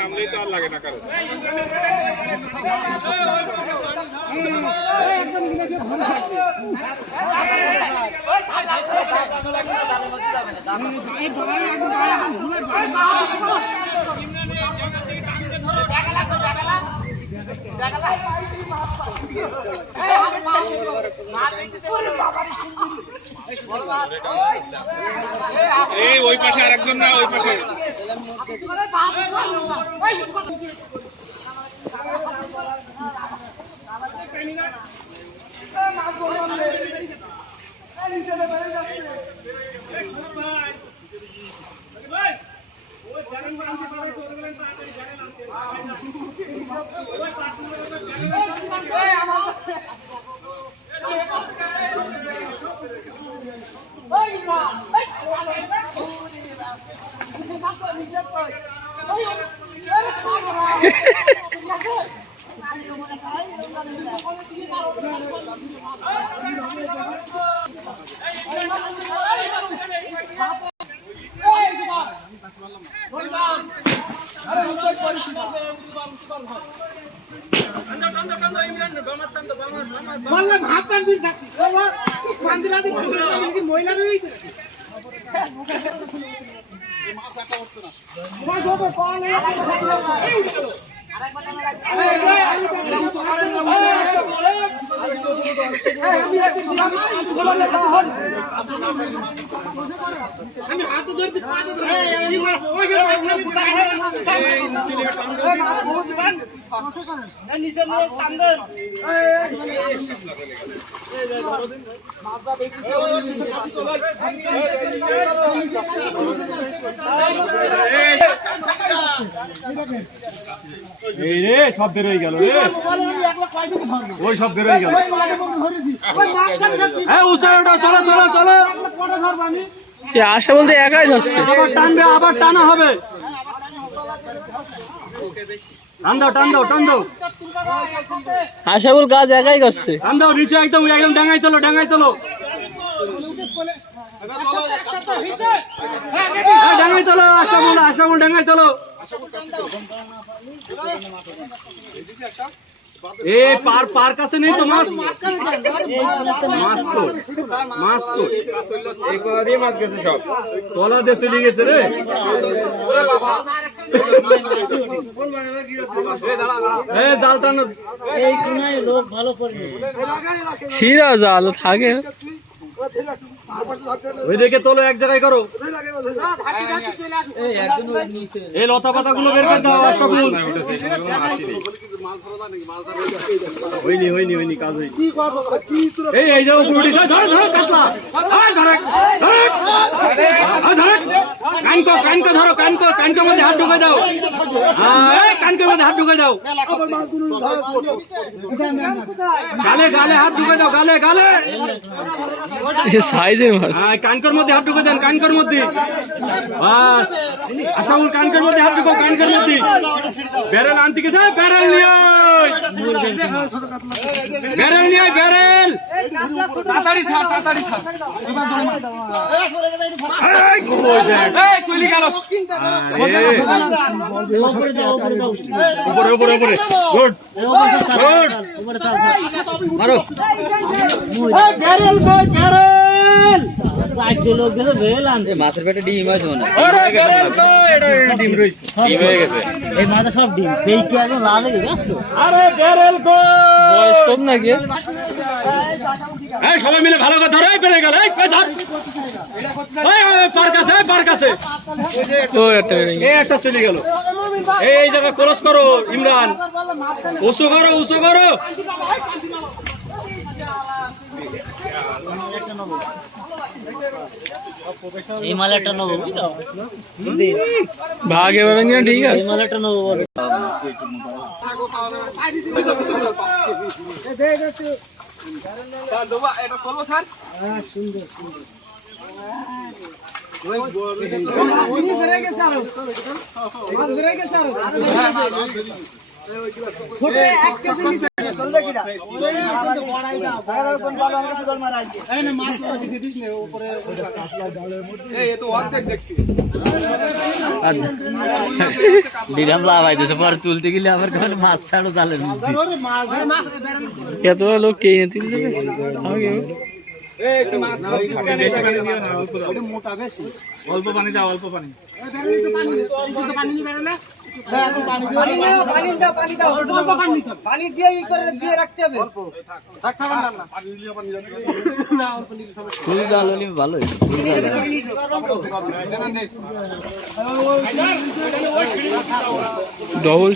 নামলেই তো আর লাগে না কারো। এই ওই পাশে আরেকজন না, ওই পাশে বললাম হাত পান দিন থাকি কান্দিলাতে মহিলা রয়েছে মাছ একটা উঠতো না মাছ ওকে কল আমি হাত ধরতে পা ধরতে নিচে লোক টান দেন এই রে সব বের হয়ে গেল রে, ওই সব বের হয়ে গেল। হ্যাঁ উসাটা চলো চলো চলো, আশা বলতে একাই ধরছে, আবার টানবে, আবার টানা হবে। টান দাও টান দাও টান দাও, আশা বল কাজ একাই করছে। টান দাও নিচে একদম একদম ডাঙায় চলো ডাঙায় চলো, ডাঙায় চলো, আশা বল ডাঙায় চলো। এ পার কাছে নেই তো মাছ, মাছ তো এই কোলা দিয়ে মাছ গেছে, সব কোলা দিয়ে চলে গেছে রে। জাল টানো, এই কোনায় লোক ভালো করে শিরা জাল থাকে, ওই দিকে তোলো, এক জায়গায় করো। এই লতা পাতা গুলো বের করে দাও। আশাফুল হয়নি কাজ হয়নি। এই যাও ধরো ধরো কাতলা, কানকো ধরো, কানকোর মধ্যে হাত ঢুকে দাও, কানকোর মধ্যে হাত ঢুকে দাও, গালে হাত ঢুকে দাও, গালে সাইজের মাছ। কানকোর মধ্যে হাত ঢুকে দেন, কানকোর মধ্যে। বাস আশাফুল কানকোর মধ্যে হাত ঢুকো, কানকোর মধ্যে। ব্যারেল আনতে গেছে, ব্যারেল নিয়ে ব্যারেল তাড়াতাড়ি ছাড়, চলে গেল উপরে গুড মারো। মাছের পেটে ডিম আছে, ডিম রয়েছে, ডিম হয়ে গেছে, এই মাছের সব ডিম লাল হয়ে গেছে। বয়স কম নাকি? সবাই মিলে ভালো করে ধরে বেড়ে গেল, পার কাছে একটা চলে গেল। এই জায়গা ক্রস করো ইমরান, উঁচু করো। এই মালাটা নেবো, ভাগে পাবেন কিনা, ঠিক আছে, এই মালাটা নেবো বলে। ছোট 1 কেজি ডিরাম লাভাই দিয়েছে পরে তুলতে গেলে আবার কখন মাছ ছাড়ো জালের মধ্যে এত লোক কে তুলতে দেবে আমাকে অল্প পানি দাও, অল্প পানি। পানি দিয়ে ই করে দিয়ে রাখতে হবে ফুল জাল হলে ভালো হইতো ফুল জাল ডবল